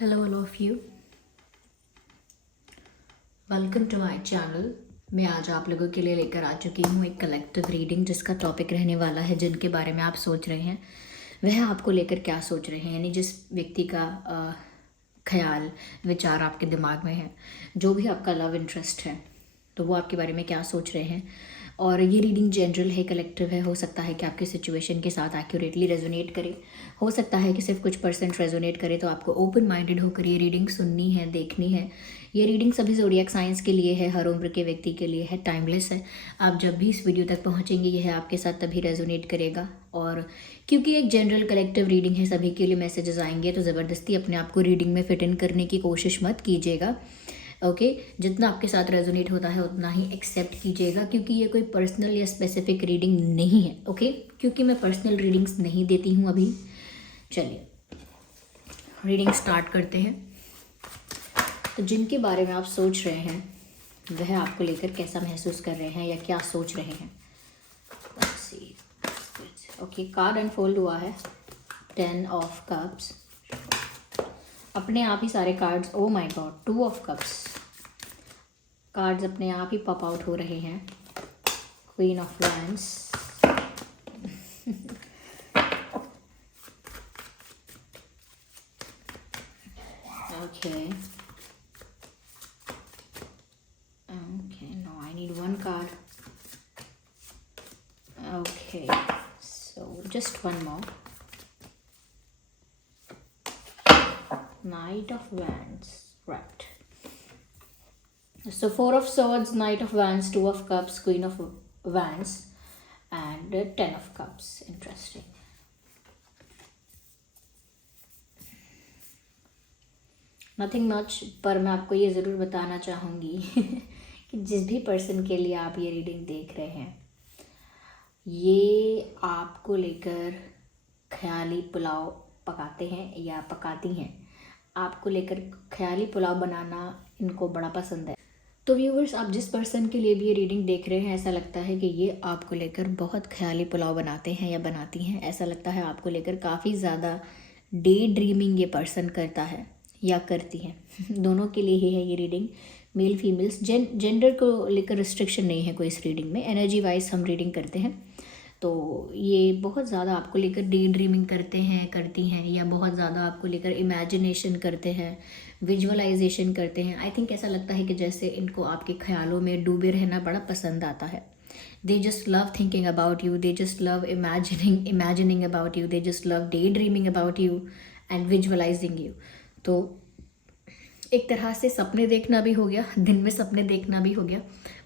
Hello all of you. Welcome to my channel. मैं आज आप लोगों के लिए लेकर आ चुकी हूँ एक कलेक्टिव रीडिंग जिसका टॉपिक रहने वाला है जिनके बारे में आप सोच रहे हैं वह आपको लेकर क्या सोच रहे हैं, यानी जिस व्यक्ति का ख्याल विचार आपके दिमाग में है, जो भी आपका लव इंटरेस्ट है, तो वो आपके बारे में क्या सोच रहे हैं। और ये रीडिंग जनरल है, कलेक्टिव है। हो सकता है कि आपके सिचुएशन के साथ एक्यूरेटली रेजोनेट करे, हो सकता है कि सिर्फ कुछ परसेंट रेजोनेट करे। तो आपको ओपन माइंडेड होकर ये रीडिंग सुननी है, देखनी है। ये रीडिंग सभी ज़ोडिएक साइंस के लिए है, हर उम्र के व्यक्ति के लिए है, टाइमलेस है। आप जब भी इस वीडियो तक पहुँचेंगे यह आपके साथ तभी रेजोनेट करेगा। और क्योंकि एक जनरल कलेक्टिव रीडिंग है, सभी के लिए मैसेजेस आएंगे, तो ज़बरदस्ती अपने आप को रीडिंग में फिट इन करने की कोशिश मत कीजिएगा। ओके जितना आपके साथ रेजोनेट होता है उतना ही एक्सेप्ट कीजिएगा, क्योंकि ये कोई पर्सनल या स्पेसिफिक रीडिंग नहीं है। ओके क्योंकि मैं पर्सनल रीडिंग्स नहीं देती हूँ अभी। चलिए रीडिंग स्टार्ट करते हैं। तो जिनके बारे में आप सोच रहे हैं वह आपको लेकर कैसा महसूस कर रहे हैं या क्या सोच रहे हैं। ओके कार्ड अनफोल्ड हुआ है 10 ऑफ कप्स। अपने आप ही सारे cards, oh my god, 2 of cups cards अपने आप ही पॉप आउट हो रहे हैं। Queen of wands, okay no I need 1 card. Okay so just 1 more. Knight of Wands, right. So 4 of Swords, Knight of Wands, 2 of Cups, Queen of Wands and 10 of Cups. Interesting. Nothing much, पर मैं आपको ये ज़रूर बताना चाहूँगी कि जिस भी पर्सन के लिए आप ये रीडिंग देख रहे हैं, ये आपको लेकर ख्याली पुलाव पकाते हैं या पकाती हैं। आपको लेकर ख्याली पुलाव बनाना इनको बड़ा पसंद है। तो व्यूवर्स, आप जिस पर्सन के लिए भी ये रीडिंग देख रहे हैं, ऐसा लगता है कि ये आपको लेकर बहुत ख्याली पुलाव बनाते हैं या बनाती हैं। ऐसा लगता है आपको लेकर काफ़ी ज़्यादा डे ड्रीमिंग ये पर्सन करता है या करती हैं। दोनों के लिए ही है ये रीडिंग, मेल फीमेल्स। जेंडर को लेकर रिस्ट्रिक्शन नहीं है कोई इस रीडिंग में। एनर्जी वाइज हम रीडिंग करते हैं, तो ये बहुत ज़्यादा आपको लेकर डे ड्रीमिंग करते हैं, करती हैं, या बहुत ज़्यादा आपको लेकर इमेजिनेशन करते हैं, विजुअलाइजेशन करते हैं। आई थिंक ऐसा लगता है कि जैसे इनको आपके ख्यालों में डूबे रहना बड़ा पसंद आता है। They just love thinking about you, they just love imagining about you, they just love day dreaming about you and visualising you. तो एक तरह से सपने देखना भी हो गया, दिन में सपने देखना भी हो गया।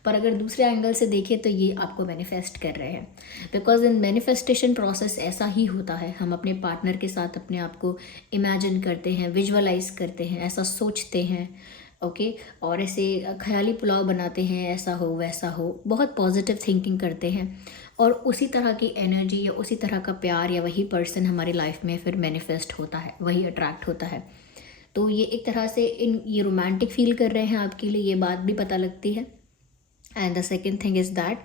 पर अगर दूसरे एंगल से देखें तो ये आपको मैनिफेस्ट कर रहे हैं, बिकॉज इन मैनिफेस्टेशन प्रोसेस ऐसा ही होता है। हम अपने पार्टनर के साथ अपने आप को इमेजिन करते हैं, विजुअलाइज करते हैं, ऐसा सोचते हैं। ओके और ऐसे ख्याली पुलाव बनाते हैं, ऐसा हो वैसा हो, बहुत पॉजिटिव थिंकिंग करते हैं। और उसी तरह की एनर्जी या उसी तरह का प्यार या वही पर्सन हमारी लाइफ में फिर मैनिफेस्ट होता है, वही अट्रैक्ट होता है। तो ये एक तरह से ये रोमांटिक फील कर रहे हैं आपके लिए, ये बात भी पता लगती है। And the second thing is that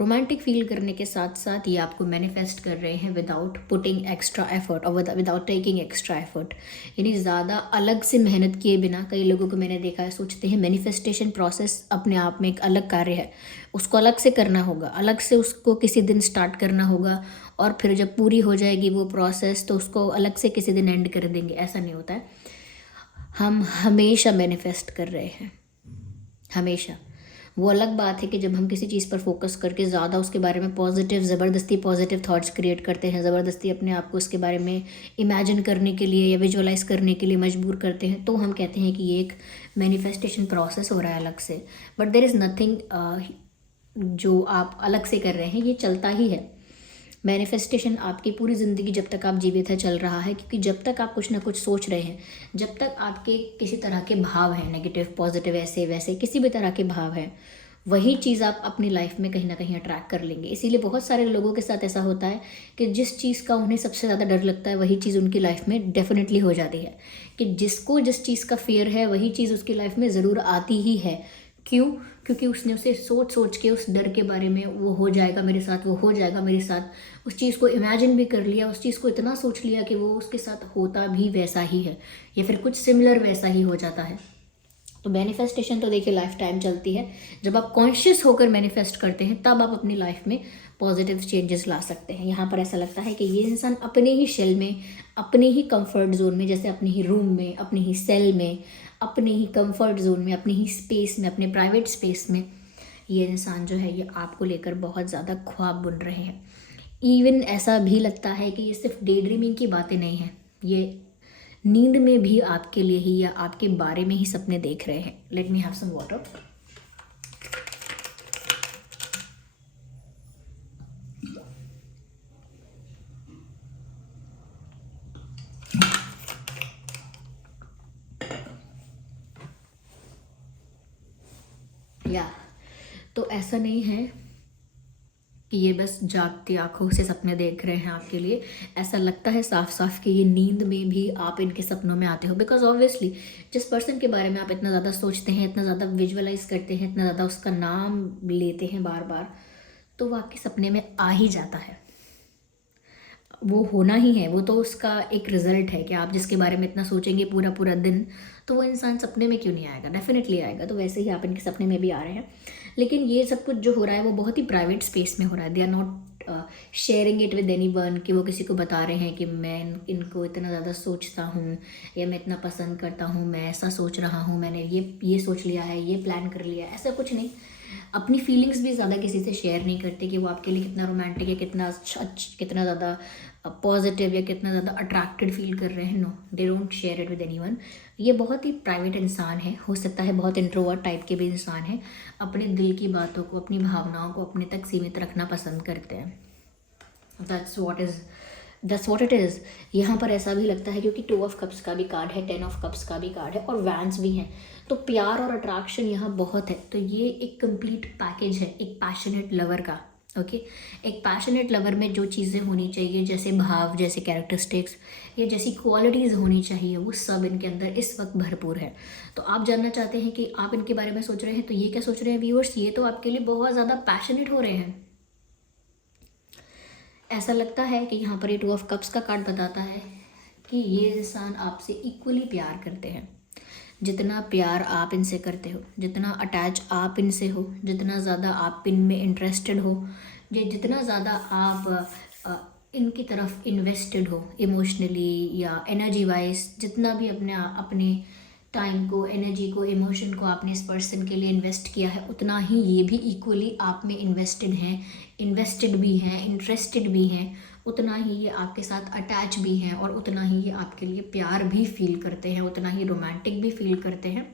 romantic feel करने के साथ साथ ये आपको मैनिफेस्ट कर रहे हैं विदाउट पुटिंग एक्स्ट्रा एफर्ट और विदाउट टेकिंग एक्स्ट्रा एफर्ट, यानी ज़्यादा अलग से मेहनत किए बिना। कई लोगों को मैंने देखा है, सोचते हैं मैनिफेस्टेशन प्रोसेस अपने आप में एक अलग कार्य है, उसको अलग से करना होगा, अलग से उसको किसी दिन स्टार्ट करना होगा, और फिर जब पूरी हो जाएगी वो प्रोसेस तो उसको अलग से किसी दिन एंड कर देंगे। ऐसा नहीं होता है। हम हमेशा मैनिफेस्ट कर रहे हैं, हमेशा। वो अलग बात है कि जब हम किसी चीज़ पर फोकस करके ज़्यादा उसके बारे में ज़बरदस्ती पॉजिटिव थॉट्स क्रिएट करते हैं, ज़बरदस्ती अपने आप को उसके बारे में इमेजिन करने के लिए या विजुअलाइज करने के लिए मजबूर करते हैं, तो हम कहते हैं कि ये एक मैनिफेस्टेशन प्रोसेस हो रहा है अलग से। बट देयर इज़ नथिंग जो आप अलग से कर रहे हैं, ये चलता ही है। मैनिफेस्टेशन आपकी पूरी ज़िंदगी जब तक आप जीवित है चल रहा है, क्योंकि जब तक आप कुछ ना कुछ सोच रहे हैं, जब तक आपके किसी तरह के भाव हैं, नेगेटिव पॉजिटिव ऐसे वैसे किसी भी तरह के भाव हैं, वही चीज़ आप अपनी लाइफ में कहीं ना कहीं अट्रैक्ट कर लेंगे। इसीलिए बहुत सारे लोगों के साथ ऐसा होता है कि जिस चीज़ का उन्हें सबसे ज़्यादा डर लगता है वही चीज़ उनकी लाइफ में डेफिनेटली हो जाती है। कि जिसको जिस चीज़ का फियर है वही चीज़ उसकी लाइफ में ज़रूर आती ही है, क्यों? क्योंकि उसने उसे सोच सोच के उस डर के बारे में, वो हो जाएगा मेरे साथ, वो हो जाएगा मेरे साथ, उस चीज़ को इमेजिन भी कर लिया, उस चीज़ को इतना सोच लिया कि वो उसके साथ होता भी वैसा ही है या फिर कुछ सिमिलर वैसा ही हो जाता है। तो मैनिफेस्टेशन तो देखिए लाइफ टाइम चलती है। जब आप कॉन्शियस होकर मैनिफेस्ट करते हैं तब आप अपनी लाइफ में पॉजिटिव चेंजेस ला सकते हैं। यहाँ पर ऐसा लगता है कि ये इंसान अपने ही शेल में, अपने ही कंफर्ट जोन में, जैसे अपने ही रूम में, अपने ही सेल में, अपने ही कंफर्ट जोन में, अपने ही स्पेस में, अपने प्राइवेट स्पेस में, ये इंसान जो है ये आपको लेकर बहुत ज़्यादा ख्वाब बुन रहे हैं। इवन ऐसा भी लगता है कि ये सिर्फ डे ड्रीमिंग की बातें नहीं हैं, ये नींद में भी आपके लिए ही या आपके बारे में ही सपने देख रहे हैं। Let me have some water. या तो ऐसा नहीं है कि ये बस जागती आंखों से सपने देख रहे हैं आपके लिए। ऐसा लगता है साफ साफ कि ये नींद में भी आप इनके सपनों में आते हो, बिकॉज ऑब्वियसली जिस पर्सन के बारे में आप इतना ज़्यादा सोचते हैं, इतना ज़्यादा विजुअलाइज करते हैं, इतना ज़्यादा उसका नाम लेते हैं बार बार, तो वो आपके सपने में आ ही जाता है। वो होना ही है, वो तो उसका एक रिजल्ट है कि आप जिसके बारे में इतना सोचेंगे पूरा पूरा दिन, तो वो इंसान सपने में क्यों नहीं आएगा, डेफिनेटली आएगा। तो वैसे ही आप इनके सपने में भी आ रहे हैं, लेकिन ये सब कुछ जो हो रहा है वो बहुत ही प्राइवेट स्पेस में हो रहा है। They are not sharing it with anyone, कि वो किसी को बता रहे हैं कि मैं इनको इतना ज़्यादा सोचता हूँ या मैं इतना पसंद करता हूँ, मैं ऐसा सोच रहा हूँ, मैंने ये सोच लिया है, ये प्लान कर लिया है, ऐसा कुछ नहीं। अपनी फीलिंग्स भी ज़्यादा किसी से शेयर नहीं करते कि वो आपके लिए कितना रोमांटिक है, कितना अच्छा, कितना ज़्यादा पॉजिटिव या कितना ज़्यादा अट्रैक्टेड फील कर रहे हैं। No, they don't share it with anyone. ये बहुत ही प्राइवेट इंसान है, हो सकता है बहुत इंट्रोवर्ट टाइप के भी इंसान हैं, अपने दिल की बातों को, अपनी भावनाओं को अपने तक सीमित रखना पसंद करते हैं। That's what it is. यहाँ पर ऐसा भी लगता है क्योंकि 2 ऑफ कप्स का भी कार्ड है, 10 ऑफ कप्स का भी कार्ड है और वैंस भी हैं, तो प्यार और अट्रैक्शन यहाँ बहुत है। तो ये एक कंप्लीट पैकेज है एक पैशनेट लवर का। ओके, एक पैशनेट लवर में जो चीज़ें होनी चाहिए, जैसे भाव, जैसे कैरेक्टरिस्टिक्स या जैसी क्वालिटीज़ होनी चाहिए, वो सब इनके अंदर इस वक्त भरपूर है। तो आप जानना चाहते हैं कि आप इनके बारे में सोच रहे हैं, तो ये क्या सोच रहे हैं व्यूअर्स? ये तो आपके लिए बहुत ज़्यादा पैशनेट हो रहे हैं। ऐसा लगता है कि यहाँ पर ये 2 ऑफ कप्स का कार्ड बताता है कि ये इंसान आपसे इक्वली प्यार करते हैं। जितना प्यार आप इनसे करते हो, जितना अटैच आप इनसे हो, जितना ज़्यादा आप इनमें इंटरेस्टेड हो, या जितना ज़्यादा आप इनकी तरफ इन्वेस्टेड हो इमोशनली या एनर्जी वाइज, जितना भी अपने टाइम को, एनर्जी को, इमोशन को आपने इस पर्सन के लिए इन्वेस्ट किया है, उतना ही ये भी इक्वली आप में इन्वेस्टेड भी हैं, इंटरेस्टेड भी हैं, उतना ही ये आपके साथ अटैच भी हैं और उतना ही ये आपके लिए प्यार भी फील करते हैं, उतना ही रोमांटिक भी फील करते हैं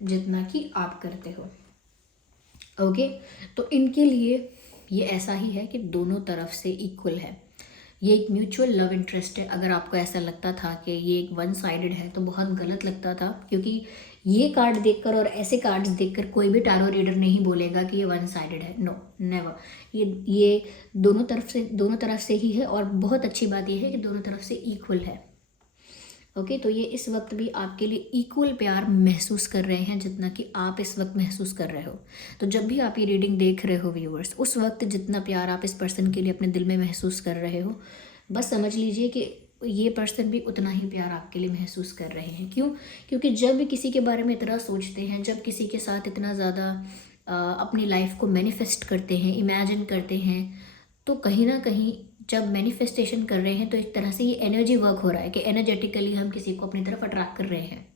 जितना कि आप करते हो। ओके, तो इनके लिए ये ऐसा ही है कि दोनों तरफ से इक्वल है, ये एक म्यूचुअल लव इंटरेस्ट है। अगर आपको ऐसा लगता था कि ये एक वन साइडेड है तो बहुत गलत लगता था, क्योंकि ये कार्ड देखकर और ऐसे कार्ड्स देखकर कोई भी टैरो रीडर नहीं बोलेगा कि ये वन साइडेड है। No, never. ये दोनों तरफ से ही है और बहुत अच्छी बात यह है कि दोनों तरफ से इक्वल है। ओके, तो ये इस वक्त भी आपके लिए इक्वल प्यार महसूस कर रहे हैं जितना कि आप इस वक्त महसूस कर रहे हो। तो जब भी आप ये रीडिंग देख रहे हो व्यूअर्स, उस वक्त जितना प्यार आप इस पर्सन के लिए अपने दिल में महसूस कर रहे हो, बस समझ लीजिए कि ये पर्सन भी उतना ही प्यार आपके लिए महसूस कर रहे हैं। क्यों? क्योंकि जब भी किसी के बारे में इतना सोचते हैं, जब किसी के साथ इतना ज़्यादा अपनी लाइफ को मैनिफेस्ट करते हैं, इमेजिन करते हैं, तो कहीं ना कहीं जब मैनिफेस्टेशन कर रहे हैं तो एक तरह से ये एनर्जी वर्क हो रहा है कि एनर्जेटिकली हम किसी को अपनी तरफ अट्रैक्ट कर रहे हैं,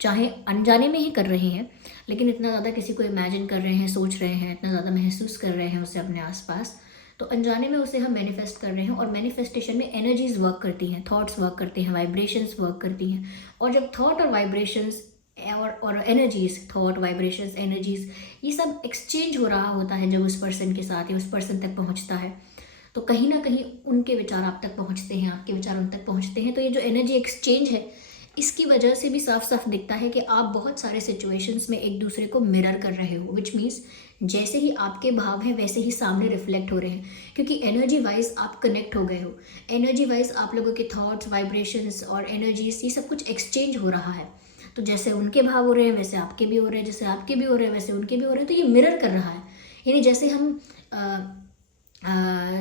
चाहे अनजाने में ही कर रहे हैं, लेकिन इतना ज़्यादा किसी को इमेजिन कर रहे हैं, सोच रहे हैं, इतना ज़्यादा महसूस कर रहे हैं उसे अपने आसपास, तो अनजाने में उसे हम मैनिफेस्ट कर रहे हैं। और मैनिफेस्टेशन में एनर्जीज वर्क करती हैं, थॉट्स वर्क करते हैं, वाइब्रेशंस वर्क करती हैं, और जब थॉट और वाइब्रेशंस और एनर्जीज, थॉट, वाइब्रेशंस, एनर्जीज, ये सब एक्सचेंज हो रहा होता है जब उस पर्सन के साथ या उस पर्सन तक पहुंचता है, तो कहीं ना कहीं उनके विचार आप तक पहुंचते हैं, आपके विचार उन तक पहुंचते हैं। तो ये जो एनर्जी एक्सचेंज है, इसकी वजह से भी साफ साफ दिखता है कि आप बहुत सारे सिचुएशंस में एक दूसरे को मिरर कर रहे हो, विच मीन्स जैसे ही आपके भाव हैं वैसे ही सामने रिफ्लेक्ट हो रहे हैं, क्योंकि एनर्जी वाइज आप कनेक्ट हो गए हो, एनर्जी वाइज आप लोगों के थॉट्स, वाइब्रेशंस और एनर्जीज, ये सब कुछ एक्सचेंज हो रहा है। तो जैसे उनके भाव हो रहे हैं वैसे आपके भी हो रहे हैं, जैसे आपके भी हो रहे हैं वैसे उनके भी हो रहे हैं। तो ये मिरर कर रहा है। यानी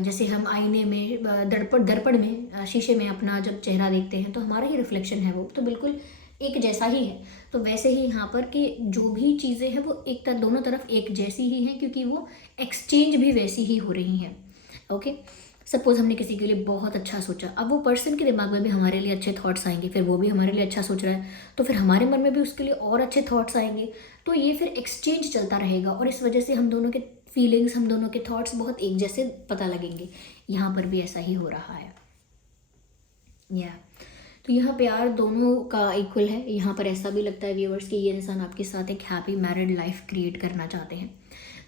जैसे हम आईने में दर्पण में शीशे में अपना जब चेहरा देखते हैं तो हमारा ही रिफ्लेक्शन है वो, तो बिल्कुल एक जैसा ही है। तो वैसे ही यहाँ पर कि जो भी चीज़ें हैं वो दोनों तरफ एक जैसी ही हैं, क्योंकि वो एक्सचेंज भी वैसी ही हो रही हैं। ओके, सपोज हमने किसी के लिए बहुत अच्छा सोचा, अब वो पर्सन के दिमाग में भी हमारे लिए अच्छे थॉट्स आएंगे, फिर वो भी हमारे लिए अच्छा सोच रहा है तो फिर हमारे मन में भी उसके लिए और अच्छे थॉट्स आएंगे। तो ये फिर एक्सचेंज चलता रहेगा और इस वजह से हम दोनों के फीलिंग्स, हम दोनों के थॉट्स बहुत एक जैसे पता लगेंगे। यहाँ पर भी ऐसा ही हो रहा है। तो यहाँ प्यार दोनों का इक्वल है। यहाँ पर ऐसा भी लगता है व्यूअर्स कि ये इंसान आपके साथ एक हैप्पी मैरिड लाइफ क्रिएट करना चाहते हैं।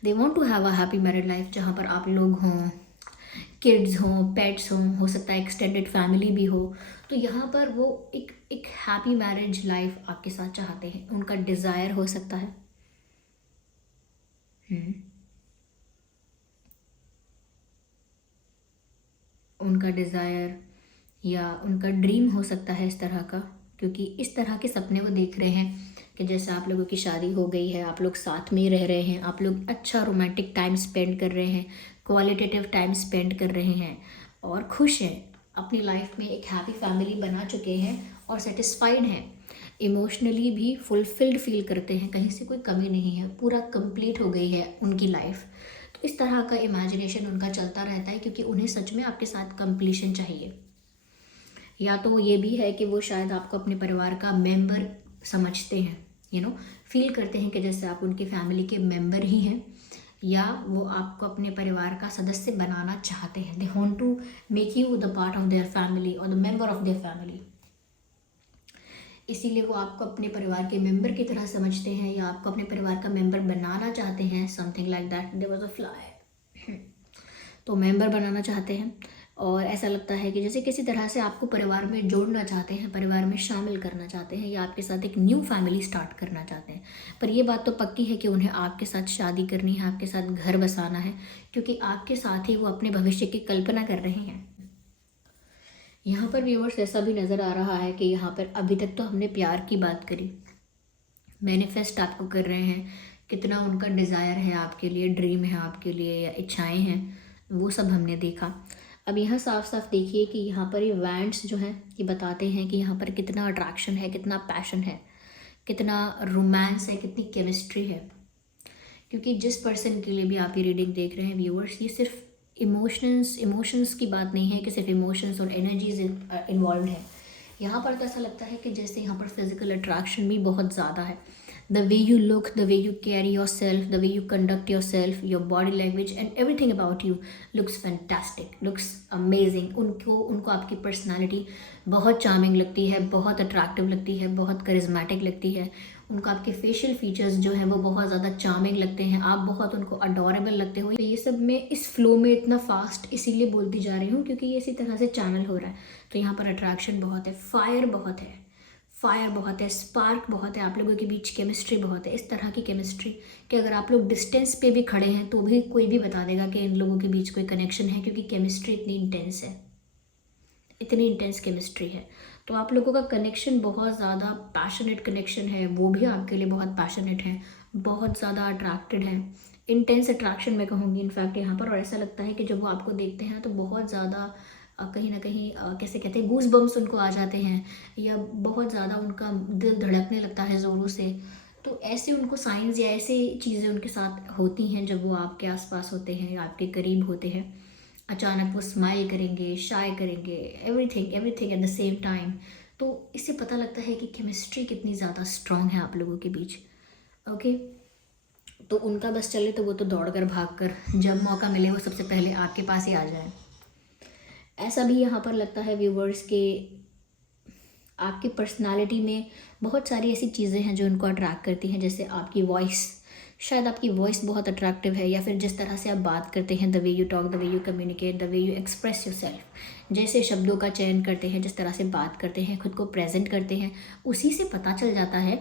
They want to have a happy married life जहाँ पर आप लोग हों, किड्स हों, पेट्स हों, हो सकता है एक्सटेंडेड फैमिली भी हो। तो यहाँ पर वो एक हैप्पी मैरिज लाइफ आपके साथ चाहते हैं, उनका डिज़ायर हो सकता है। उनका डिज़ायर या उनका ड्रीम हो सकता है इस तरह का, क्योंकि इस तरह के सपने वो देख रहे हैं कि जैसे आप लोगों की शादी हो गई है, आप लोग साथ में रह रहे हैं, आप लोग अच्छा रोमांटिक टाइम स्पेंड कर रहे हैं, क्वालिटेटिव टाइम स्पेंड कर रहे हैं और खुश हैं, अपनी लाइफ में एक हैप्पी फैमिली बना चुके हैं और सेटिस्फाइड हैं, इमोशनली भी फुलफिल्ड फील करते हैं, कहीं से कोई कमी नहीं है, पूरा कंप्लीट हो गई है उनकी लाइफ। तो इस तरह का इमेजिनेशन उनका चलता रहता है, क्योंकि उन्हें सच में आपके साथ कंप्लीशन चाहिए। या तो ये भी है कि वो शायद आपको अपने परिवार का मेंबर समझते हैं, फील करते हैं कि जैसे आप उनकी फैमिली के मेंबर ही हैं, या वो आपको अपने परिवार का सदस्य बनाना चाहते हैं। They want to make you the part of their family और the member of their family. इसीलिए वो आपको अपने परिवार के मेंबर की तरह समझते हैं या आपको अपने परिवार का मेंबर बनाना चाहते हैं, something like that. There was a fly. तो मेंबर बनाना चाहते हैं और ऐसा लगता है कि जैसे किसी तरह से आपको परिवार में जोड़ना चाहते हैं, परिवार में शामिल करना चाहते हैं, या आपके साथ एक न्यू फैमिली स्टार्ट करना चाहते हैं। पर ये बात तो पक्की है कि उन्हें आपके साथ शादी करनी है, आपके साथ घर बसाना है, क्योंकि आपके साथ ही वो अपने भविष्य की कल्पना कर रहे हैं। यहाँ पर व्यूअर्स ऐसा भी नज़र आ रहा है कि यहाँ पर अभी तक तो हमने प्यार की बात करी, मैनिफेस्ट आपको कर रहे हैं, कितना उनका डिज़ायर है आपके लिए, ड्रीम है आपके लिए या इच्छाएं हैं, वो सब हमने देखा। अब यहाँ साफ साफ देखिए कि यहाँ पर ये वैंड्स जो हैं ये बताते हैं कि यहाँ पर कितना अट्रैक्शन है, कितना पैशन है, कितना रोमांस है, कितनी केमिस्ट्री है। क्योंकि जिस पर्सन के लिए भी आप ये रीडिंग देख रहे हैं व्यूअर्स, ये सिर्फ इमोशंस की बात नहीं है कि सिर्फ इमोशंस और एनर्जीज इन्वॉल्व है। यहाँ पर तो ऐसा लगता है कि जैसे यहाँ पर फिजिकल अट्रैक्शन भी बहुत ज़्यादा है। The way you look, the way you carry your self, the way you conduct your self, your body language and everything about you looks fantastic, looks amazing. उनको आपकी पर्सनालिटी बहुत चार्मिंग लगती है, बहुत अट्रैक्टिव लगती है, बहुत करिज्मेटिक लगती है। उनको आपके फेशियल फीचर्स जो हैं वो बहुत ज़्यादा चार्मिंग लगते हैं, आप बहुत उनको अडोरेबल लगते हो। तो ये सब मैं इस फ्लो में इतना फास्ट इसीलिए बोलती जा रही हूँ क्योंकि ये इसी तरह से चैनल हो रहा है। तो यहाँ पर अट्रैक्शन बहुत है, फायर बहुत है, स्पार्क बहुत है, आप लोगों के बीच केमिस्ट्री बहुत है। इस तरह की केमिस्ट्री कि अगर आप लोग डिस्टेंस पे भी खड़े हैं तो भी कोई भी बता देगा कि इन लोगों के बीच कोई कनेक्शन है, क्योंकि केमिस्ट्री इतनी इंटेंस है, इतनी इंटेंस केमिस्ट्री है। तो आप लोगों का कनेक्शन बहुत ज़्यादा पैशनेट कनेक्शन है, वो भी आपके लिए बहुत पैशनेट है, बहुत ज़्यादा अट्रैक्टेड है, इंटेंस अट्रैक्शन मैं कहूँगी इनफैक्ट यहाँ पर। और ऐसा लगता है कि जब वो आपको देखते हैं तो बहुत ज़्यादा कहीं ना कहीं कैसे कहते हैं, गूज बम्स उनको आ जाते हैं, या बहुत ज़्यादा उनका दिल धड़कने लगता है ज़ोरों से। तो ऐसे उनको साइंस या ऐसी चीज़ें उनके साथ होती हैं जब वो आपके आसपास होते हैं या आपके करीब होते हैं। अचानक वो स्माइल करेंगे, शाय करेंगे, everything at the same time. तो इससे पता लगता है कि केमिस्ट्री कितनी ज़्यादा स्ट्रॉन्ग है आप लोगों के बीच। ओके, तो उनका बस चले तो वो तो दौड़ कर भाग कर जब मौका मिले वो सबसे पहले आपके पास ही आ जाए। ऐसा भी यहाँ पर लगता है व्यूवर्स के आपकी पर्सनालिटी में बहुत सारी ऐसी चीज़ें हैं जो उनको अट्रैक्ट करती हैं, जैसे आपकी वॉइस, शायद आपकी वॉइस बहुत अट्रैक्टिव है, या फिर जिस तरह से आप बात करते हैं, the way you talk, the way you communicate, the way you express your self, जैसे शब्दों का चयन करते हैं, जिस तरह से बात करते हैं, खुद को प्रेजेंट करते हैं, उसी से पता चल जाता है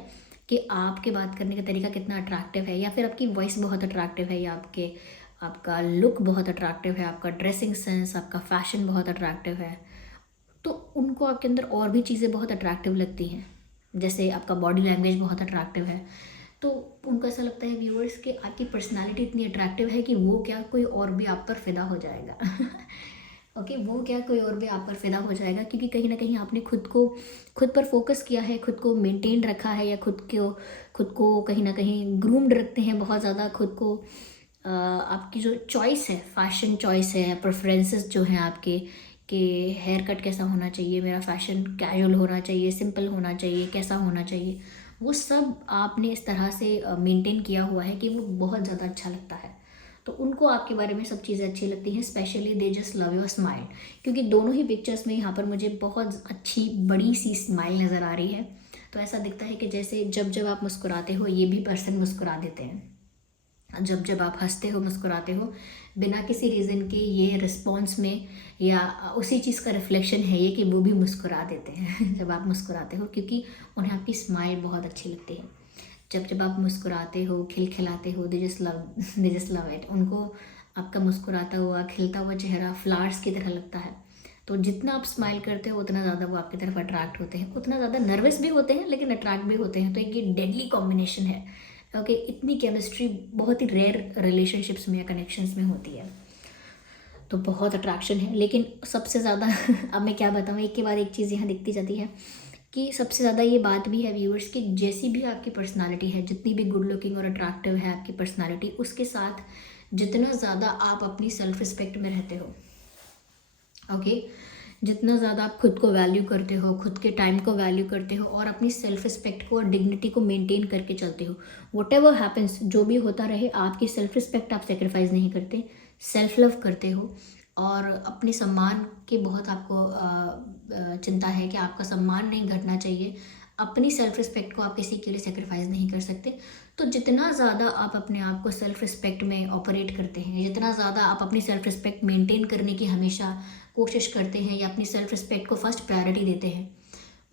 कि आपके बात करने का तरीका कितना अट्रैक्टिव है, या फिर आपकी वॉइस बहुत अट्रैक्टिव है, या आपका लुक बहुत अट्रैक्टिव है, आपका ड्रेसिंग सेंस, आपका फैशन बहुत अट्रैक्टिव है। तो उनको आपके अंदर और भी चीज़ें बहुत अट्रैक्टिव लगती हैं। जैसे आपका बॉडी लैंग्वेज बहुत अट्रैक्टिव है, तो उनको ऐसा लगता है व्यूअर्स कि आपकी पर्सनालिटी इतनी अट्रैक्टिव है कि वो क्या कोई और भी आप पर फिदा हो जाएगा। ओके, वो क्या कोई और भी आप पर फिदा हो जाएगा, क्योंकि कहीं ना कहीं आपने खुद पर फोकस किया है, खुद को मेंटेन रखा है, या खुद को कहीं ना कहीं ग्रूम्ड रखते हैं बहुत ज़्यादा खुद को। आपकी जो चॉइस है, फैशन चॉइस है, प्रेफरेंसेस जो हैं आपके, कि हेयर कट कैसा होना चाहिए, मेरा फैशन कैजुअल होना चाहिए, सिंपल होना चाहिए, कैसा होना चाहिए, वो सब आपने इस तरह से मेंटेन किया हुआ है कि वो बहुत ज़्यादा अच्छा लगता है। तो उनको आपके बारे में सब चीज़ें अच्छी लगती हैं, specially they just love your smile, क्योंकि दोनों ही पिक्चर्स में यहाँ पर मुझे बहुत अच्छी बड़ी सी स्माइल नज़र आ रही है। तो ऐसा दिखता है कि जैसे जब जब आप मुस्कुराते हो ये भी पर्सन मुस्कुरा देते हैं, जब जब आप हंसते हो, मुस्कुराते हो, बिना किसी रीज़न के ये रिस्पॉन्स में या उसी चीज़ का रिफ्लेक्शन है ये कि वो भी मुस्कुरा देते हैं जब आप मुस्कुराते हो, क्योंकि उन्हें आपकी स्माइल बहुत अच्छी लगती है। जब जब आप मुस्कुराते हो, खिलखिलाते हो, दे जस्ट लव इट। उनको आपका मुस्कुराता हुआ, खिलता हुआ चेहरा फ्लावर्स की तरह लगता है। तो जितना आप स्माइल करते हो उतना ज़्यादा वो आपकी तरफ अट्रैक्ट होते हैं, उतना ज़्यादा नर्वस भी होते हैं लेकिन अट्रैक्ट भी होते हैं। तो एक ये डेडली कॉम्बिनेशन है। ओके, इतनी केमिस्ट्री बहुत ही रेयर रिलेशनशिप्स में या कनेक्शंस में होती है, तो बहुत अट्रैक्शन है। लेकिन सबसे ज़्यादा अब मैं क्या बताऊँ, एक के बाद एक चीज़ यहाँ दिखती जाती है कि सबसे ज़्यादा ये बात भी है व्यूअर्स कि जैसी भी आपकी पर्सनालिटी है, जितनी भी गुड लुकिंग और अट्रैक्टिव है आपकी पर्सनालिटी, उसके साथ जितना ज़्यादा आप अपनी सेल्फ रिस्पेक्ट में रहते हो, ओके, जितना ज़्यादा आप खुद को वैल्यू करते हो, खुद के टाइम को वैल्यू करते हो और अपनी सेल्फ रिस्पेक्ट को और डिग्निटी को मेंटेन करके चलते हो, वट एवर हैपन्स, जो भी होता रहे, आपकी सेल्फ रिस्पेक्ट आप सेक्रीफाइस नहीं करते, सेल्फ लव करते हो और अपने सम्मान की बहुत आपको चिंता है कि आपका सम्मान नहीं घटना चाहिए, अपनी सेल्फ रिस्पेक्ट को आप किसी के लिए सेक्रीफाइस नहीं कर सकते। तो जितना ज़्यादा आप अपने आप को सेल्फ रिस्पेक्ट में ऑपरेट करते हैं, जितना ज़्यादा आप अपनी सेल्फ रिस्पेक्ट मेंटेन करने की हमेशा कोशिश करते हैं या अपनी सेल्फ रिस्पेक्ट को फर्स्ट प्रायोरिटी देते हैं,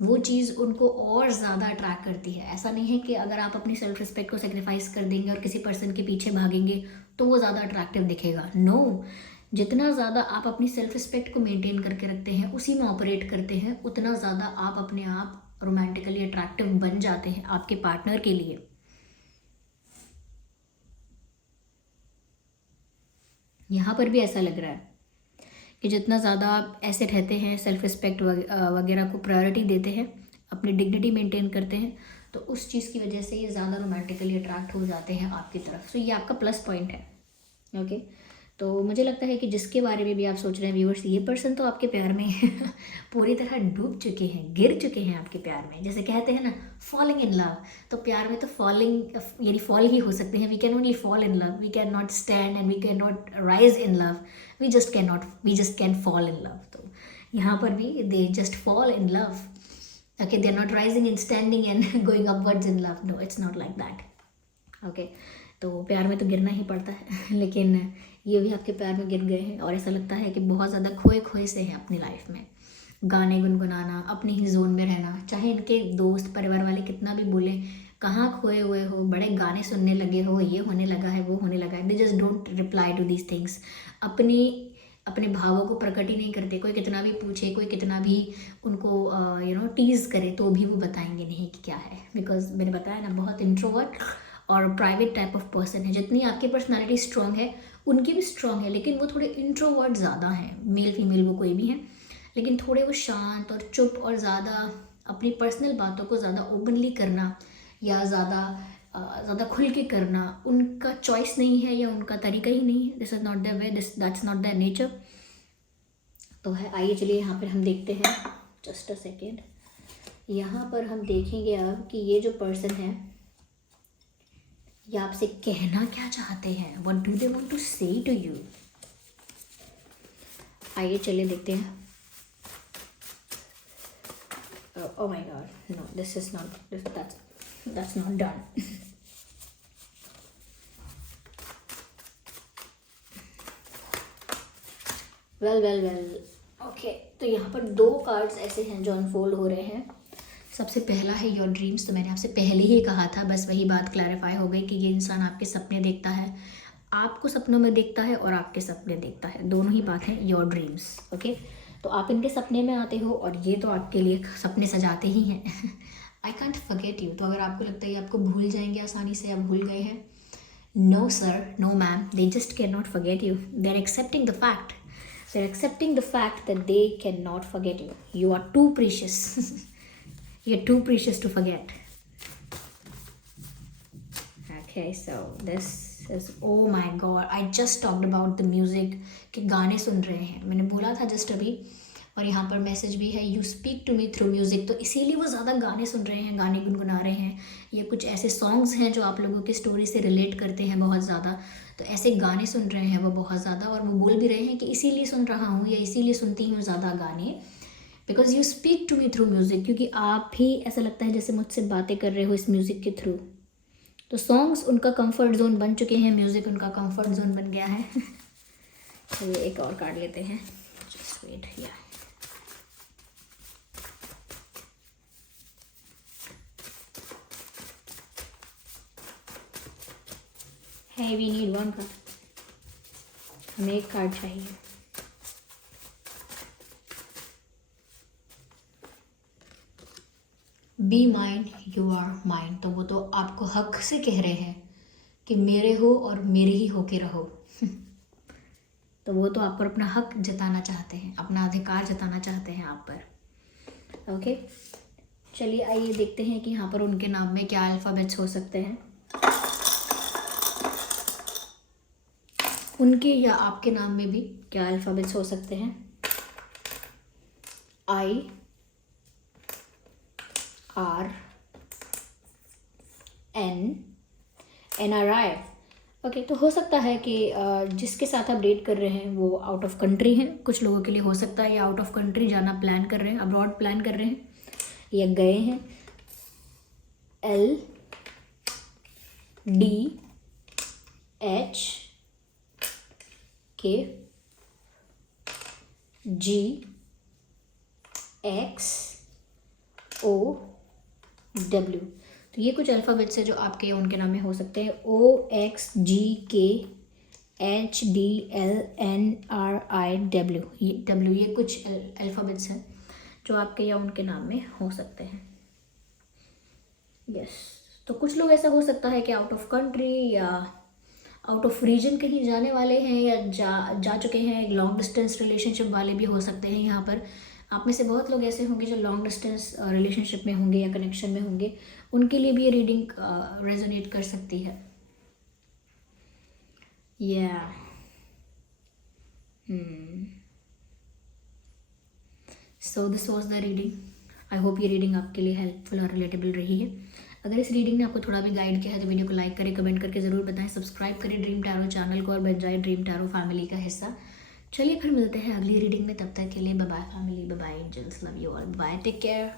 वो चीज़ उनको और ज़्यादा अट्रैक्ट करती है। ऐसा नहीं है कि अगर आप अपनी सेल्फ रिस्पेक्ट को सेक्रीफाइस कर देंगे और किसी पर्सन के पीछे भागेंगे तो वो ज़्यादा अट्रैक्टिव दिखेगा। नो, जितना ज़्यादा आप अपनी सेल्फ रिस्पेक्ट को मेंटेन करके रखते हैं, उसी में ऑपरेट करते हैं, उतना ज़्यादा आप अपने आप रोमांटिकली अट्रैक्टिव बन जाते हैं आपके पार्टनर के लिए। यहाँ पर भी ऐसा लग रहा है कि जितना ज़्यादा आप ऐसे रहते हैं, सेल्फ रिस्पेक्ट वगैरह को प्रायोरिटी देते हैं, अपनी डिग्निटी मेंटेन करते हैं, तो उस चीज़ की वजह से ये ज़्यादा रोमांटिकली अट्रैक्ट हो जाते हैं आपकी तरफ। तो ये आपका प्लस पॉइंट है। ओके, तो मुझे लगता है कि जिसके बारे में भी आप सोच रहे हैं व्यूअर्स, ये पर्सन तो आपके प्यार में पूरी तरह डूब चुके हैं, गिर चुके हैं आपके प्यार में। जैसे कहते हैं ना, फॉलिंग इन लव, तो प्यार में तो फॉलिंग यानी फॉल ही हो सकते हैं। We can only fall in love, we can not stand and we can not rise in love, we just can fall in love. तो यहाँ पर भी they just fall in love. Okay, they are not rising and standing and going upwards in love. No, it's not like that. Okay, तो प्यार में तो गिरना ही पड़ता है लेकिन ये भी आपके प्यार में गिर गए हैं और ऐसा लगता है कि बहुत ज़्यादा खोए खोए से हैं अपनी लाइफ में। गाने गुनगुनाना, अपने ही जोन में रहना, चाहे इनके दोस्त परिवार वाले कितना भी बोले, कहाँ खोए हुए हो, बड़े गाने सुनने लगे हो, ये होने लगा है, वो होने लगा है, they just don't reply to these things. अपने भावों को प्रकट ही नहीं करते। कोई कितना भी पूछे, कोई कितना भी उनको टीज़ करे, तो भी वो बताएंगे नहीं कि क्या है, बिकॉज मैंने बताया ना, बहुत इंट्रोवर्ट और प्राइवेट टाइप ऑफ पर्सन है। जितनी आपकी पर्सनालिटी स्ट्रॉन्ग है, उनकी भी स्ट्रॉन्ग है, लेकिन वो थोड़े इंट्रोवर्ट ज़्यादा हैं। मेल फीमेल वो कोई भी हैं, लेकिन थोड़े वो शांत और चुप और ज़्यादा अपनी पर्सनल बातों को ज़्यादा ओपनली करना या ज़्यादा खुल के करना उनका चॉइस नहीं है या उनका तरीका ही नहीं है। This is not the way, that's not the nature. तो है, आइए चलिए यहाँ पर हम देखते हैं, जस्ट अ सेकेंड। यहाँ पर हम देखेंगे अब कि ये जो पर्सन है ये आपसे कहना क्या चाहते हैं, what do they want to say to you. आइए चलिए देखते हैं। Oh my god, no, this is not, that's not done. Well, okay, तो यहाँ पर दो कार्ड्स ऐसे हैं जो अनफोल्ड हो रहे हैं। सबसे पहला है योर ड्रीम्स। तो मैंने आपसे पहले ही कहा था, बस वही बात क्लैरिफाई हो गई कि ये इंसान आपके सपने देखता है, आपको सपनों में देखता है और आपके सपने देखता है, दोनों ही बात है योर ड्रीम्स। ओके, तो आप इनके सपने में आते हो और ये तो आपके लिए सपने सजाते ही हैं आई कांट फॉरगेट यू। तो अगर आपको लगता है आपको भूल जाएंगे आसानी से या भूल गए हैं, no sir, no ma'am, they just can not forget you. They are accepting the fact, they are accepting the fact that they can not forget you. You are too precious, you are too precious to forget. Okay, so this is, oh my god, I just talked about the music कि गाने सुन रहे हैं, मैंने बोला था just अभी। और यहाँ पर मैसेज भी है, you speak to me through music. तो इसीलिए वो ज़्यादा गाने सुन रहे हैं, गाने गुनगुना रहे हैं। ये कुछ ऐसे सॉन्ग्स हैं जो आप लोगों की स्टोरी से रिलेट करते हैं बहुत ज़्यादा, तो ऐसे गाने सुन रहे हैं वो बहुत ज़्यादा। और वो बोल भी रहे हैं कि इसीलिए सुन रहा हूँ या इसीलिए सुनती हूँ ज़्यादा गाने, because you speak to me through music, क्योंकि आप भी ऐसा लगता है जैसे मुझसे बातें कर रहे हो इस म्यूज़िक के थ्रू। तो सॉन्ग्स उनका कंफर्ट जोन बन चुके हैं, म्यूज़िक उनका कंफर्ट जोन बन गया है। चलिए एक और कार्ड लेते हैं, जस्ट वेट हियर। है, वी नीड वन कार्ड, हमें एक कार्ड चाहिए। Be mind, you are mind. तो वो तो आपको हक से कह रहे हैं कि मेरे हो और मेरे ही होके रहो। तो वो तो आप पर अपना हक जताना चाहते हैं, अपना अधिकार जताना चाहते हैं आप पर। ओके, चलिए आइए देखते हैं कि यहाँ पर उनके नाम में क्या अल्फ़ाबेट्स हो सकते हैं। उनके या आपके नाम में भी क्या अल्फ़ाबेट्स हो सकते हैं। I, R, N R I. Okay, तो हो सकता है कि जिसके साथ आप डेट कर रहे हैं वो आउट ऑफ कंट्री हैं। कुछ लोगों के लिए हो सकता है या आउट ऑफ कंट्री जाना प्लान कर रहे हैं, अब्रॉड प्लान कर रहे हैं या गए हैं। L D H K G X O W। तो ये कुछ अल्फ़ाबेट्स है जो आपके या उनके नाम में हो सकते हैं। O X G K H D L N R I W, ये कुछ अल्फ़ाबेट्स हैं जो आपके या उनके नाम में हो सकते हैं। यस, तो कुछ लोग ऐसा हो सकता है कि आउट ऑफ कंट्री या आउट ऑफ रीजन कहीं जाने वाले हैं या जा चुके हैं। लॉन्ग डिस्टेंस रिलेशनशिप वाले भी हो सकते हैं। यहाँ पर आप में से बहुत लोग ऐसे होंगे जो लॉन्ग डिस्टेंस रिलेशनशिप में होंगे या कनेक्शन में होंगे, उनके लिए भी ये रीडिंग रेजोनेट कर सकती है। या so this was the reading. I hope ये रीडिंग आपके लिए हेल्पफुल और रिलेटेबल रही है। अगर इस रीडिंग ने आपको थोड़ा भी गाइड किया है तो वीडियो को लाइक करें, कमेंट करके ज़रूर बताएं, सब्सक्राइब करें ड्रीम टैरो चैनल को और बन जाए ड्रीम टैरो फैमिली का हिस्सा। चलिए फिर मिलते हैं अगली रीडिंग में, तब तक के लिए bye bye family, bye bye angels, love you all, bye, take care.